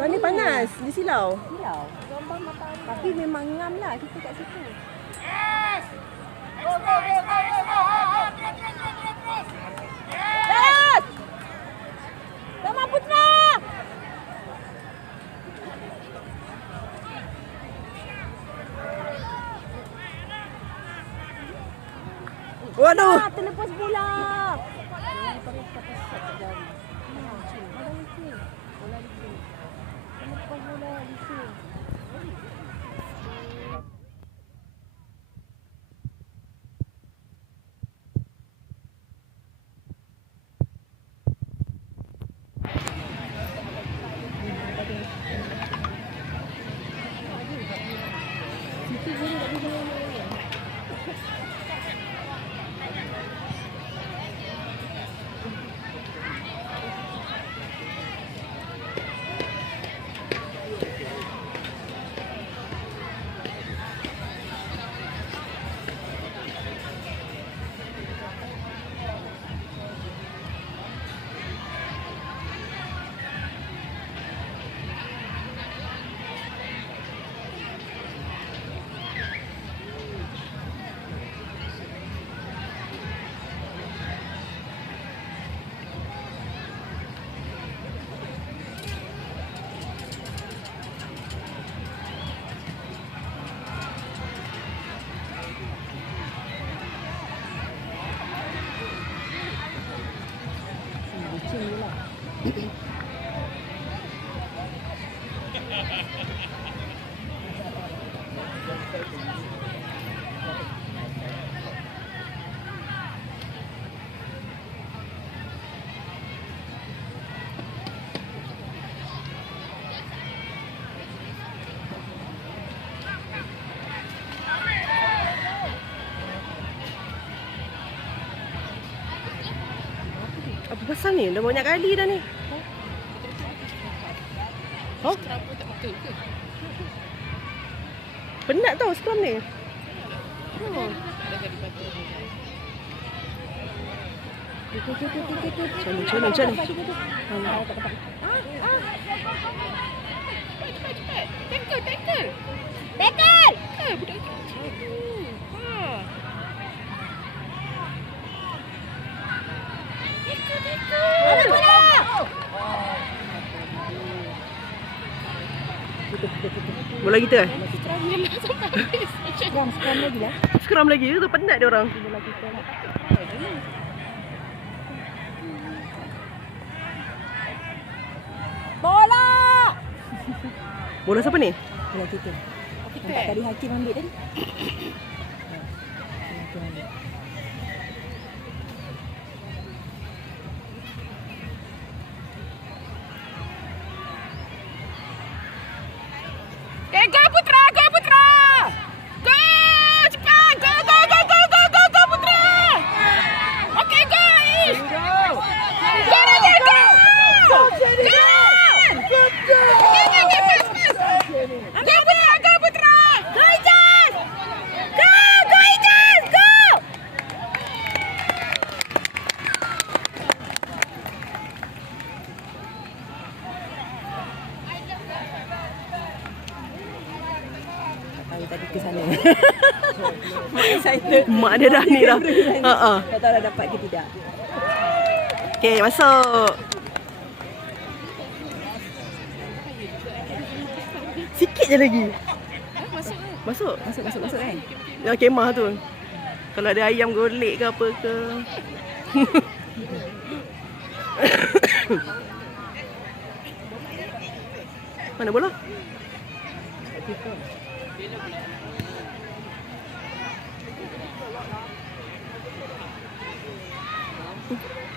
Mana panas? Di silau? Silau. Tapi memang ngam lah kita kat situ. Terus! Tama Putra! Waduh! Terlepas bola! Apa pasal ni? Dah banyak kali dah ni. Oh? Kenapa tak betul ke? Penat tau scrum ni. Dah jadi patut. Macam ni. Cepat. Tackle. Tackle! Budak kecil tu. Ambil bola! Bola kita kan? Scrum lagi lah. Scrum lagi tu penat dia orang. Bola kita lah. Bola! Bola siapa ni? Bola kita. Nampak tadi Hakim ambil tadi. Hakim ambil. Go Putra! Go! Cepat! Go Putra! Okay, go Aish! Go! Go Putra! Go Ijaz! Go Ijaz! Go! Tadi ke sana. Mak excited. Mak dia dah ni dah. Tak tahu dah dapat ke tidak. Okay, masuk. Sikit je lagi. Masuk. Masuk kan? Ya, kemah tu. Kalau ada ayam golek ke apa ke. Mana bola?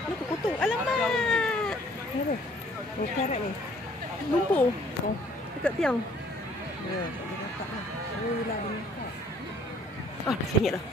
Kenapa kotor? Alamak. Kenapa? Oh, karat ni. Lumpur. Oh, dekat tiang. Ya, dia dapat lah. Oh, yelah dia dapat. Ah, saya ingat dah.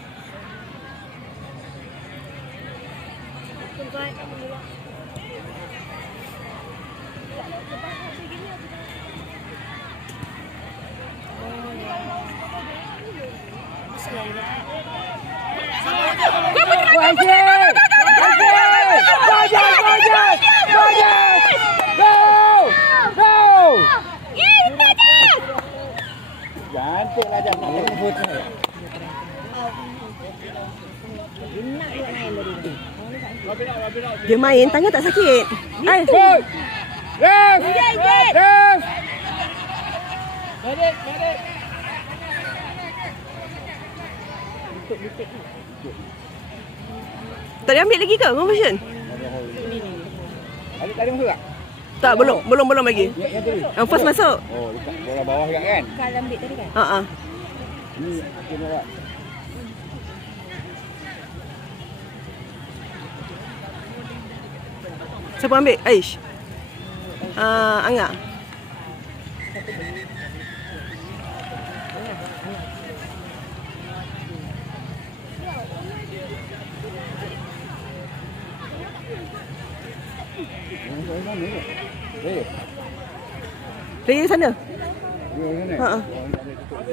Go! Dia nak dia main tadi. Dia main, tangan tak sakit. Ai. Yes! Yes! Tak ada ambil lagi ke conversion? Tadi masuk tak? Tak, belum lagi. Yang tadi? Yang first masuk. Oh, dekat bola bawah juga kan? Kalau ambil tadi kan? Ha ah. Ni kena tak? Siapa ambil? Aish. Angga. Eh, Raya sana. dia sana. Ha ah. Oh, ni tak boleh tutup.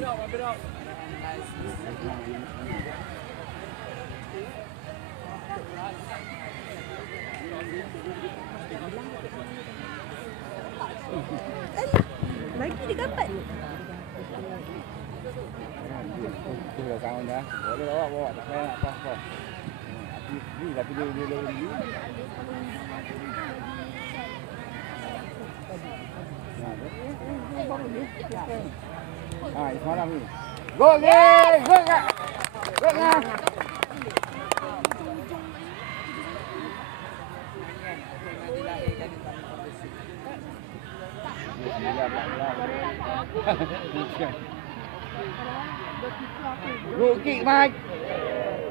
Lagi dia dapat. Tu dah kawan dah. Boleh bawa tak payah nak apa-apa. Ni tapi dia ni. Ah, semalam ni. Gol ni! Gol tak? Gol tak? Gol kick, Mike.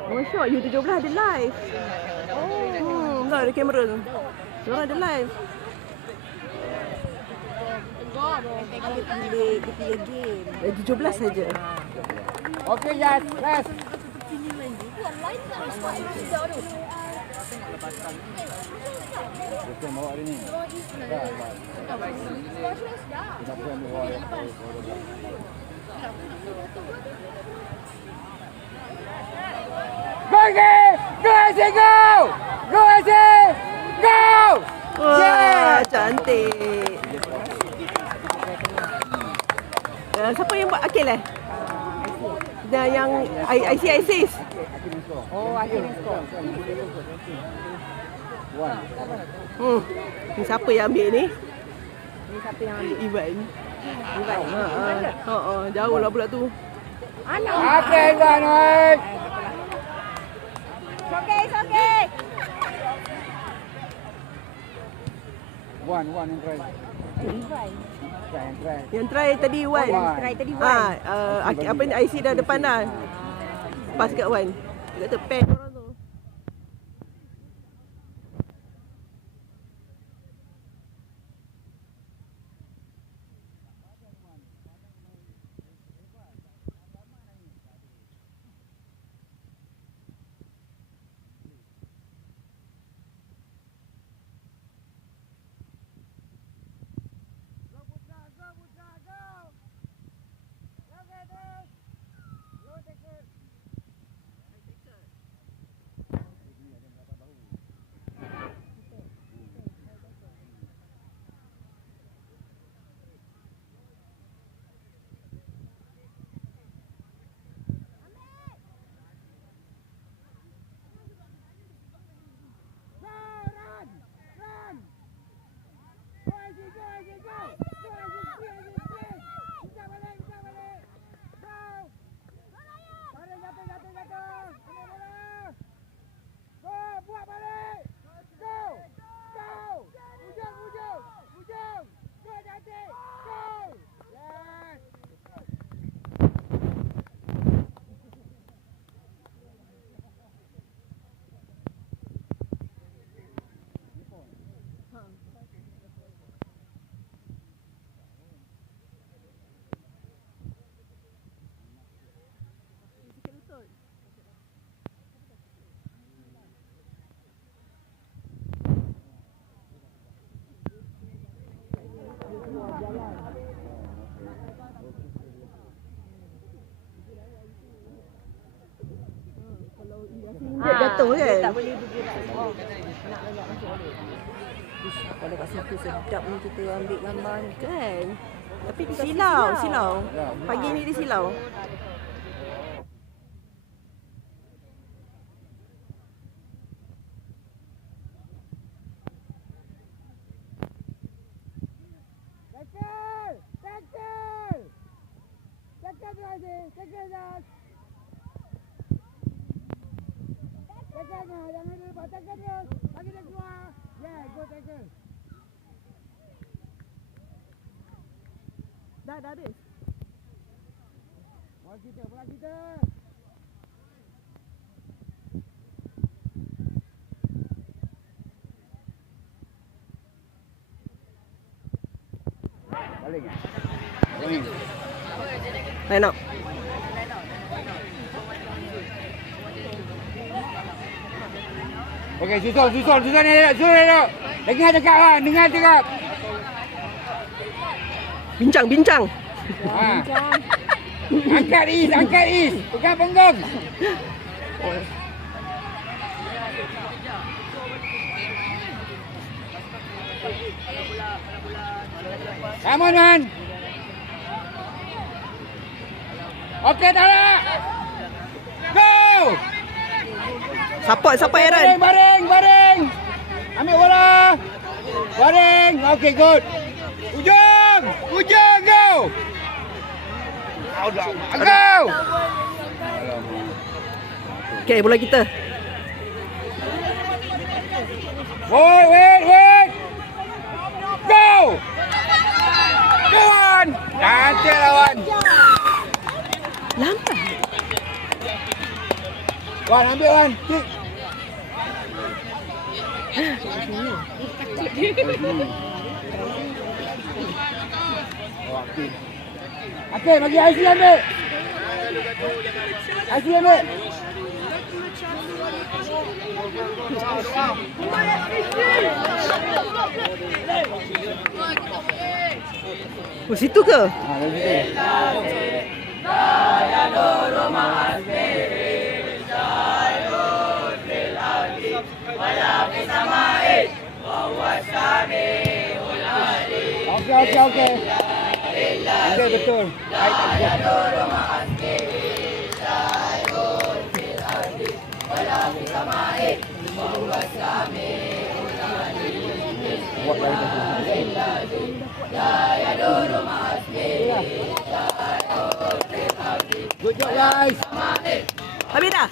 Oh, syok. U17 ada live. Oh. Tak ada kamera tu. Diorang ada live. Dia pilih game. 17 saja. Okey, Jas. Last. Kita bawa dia ni. Kita pun bawa dia. Go again! Go Asia, go! Go Asia! Go! Wah, cantik. Siapa yang buat Akil Dan yang ISIS. Oh, akhirnya skor. Ni siapa yang ambil ni? Ni siapa yang ambil? Ivan. Ivan. Jauh lah pula tu. Anak. Okey, Ivan, oi. Okey. Wan yang try. Ivan. Yang try. Yang try tadi Wan. Try tadi Wan. Apa ni IC dah depan dah. Pas kat Wan. Dia kata pen orang tu. Jatuh kan? Tak boleh bergerak. Oh, nak banyak masuk balik. Kalau kat situ sedap ni kita ambil gambar ni. Kan? Tapi silau. Pagi ni dia silau. Dah habis. Bola kita. Balik. Balik. Line up. Okey, susun ni duduk. Dengar cakap. Bincang. Ha. Angkat is. Pegang punggung. Come on, man. Okey, tarik. Go. Support Aaron. Baring. Ambil bola. Baring. Okey, good. Ujung, go. Go. Okay, bola kita. Wait. Go. Go on. Cantik lawan. Lambat. Wan, ambil Wan. Kick. Okey, bagi IC ambil. Oh, situ ke? Okey. Ambil betul. Buat Good job guys. Habis dah?